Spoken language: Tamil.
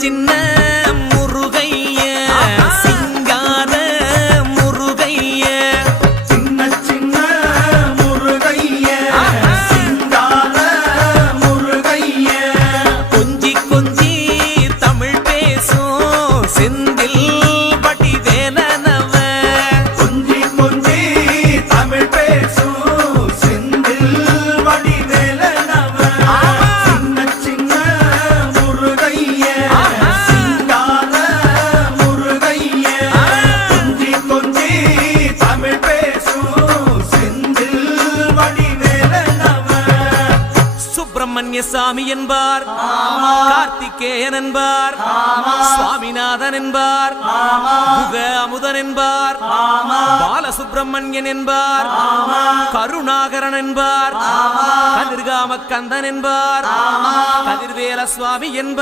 சின்ன முருகைய சிங்கார முருகைய சின்ன சின்ன முருகைய சிங்கார முருகைய கொஞ்சி கொஞ்சி தமிழ் பேசும் செந்தில் பட்டி வேலனவ கொஞ்சி கொஞ்சி தமிழ் பேசும் செந்தில் படி வேலனவ சின்ன சின்ன முருகைய சிங்கார முருகைய கொஞ்சி கொஞ்சி தமிழ் பேசும் செந்தில் படி வேலனவ சுப்பிரமணிய சாமி என்பார் கார்த்திகேயன் என்பார் சுவாமிநாதன் என்பார் முக அமுதன் என்பார் பாலசுப்பிரமணியன் என்பார் கருணாகரன் என்பார் கதிர்காம கந்தன் என்பார் கதிர்வேல சுவாமி என்பார்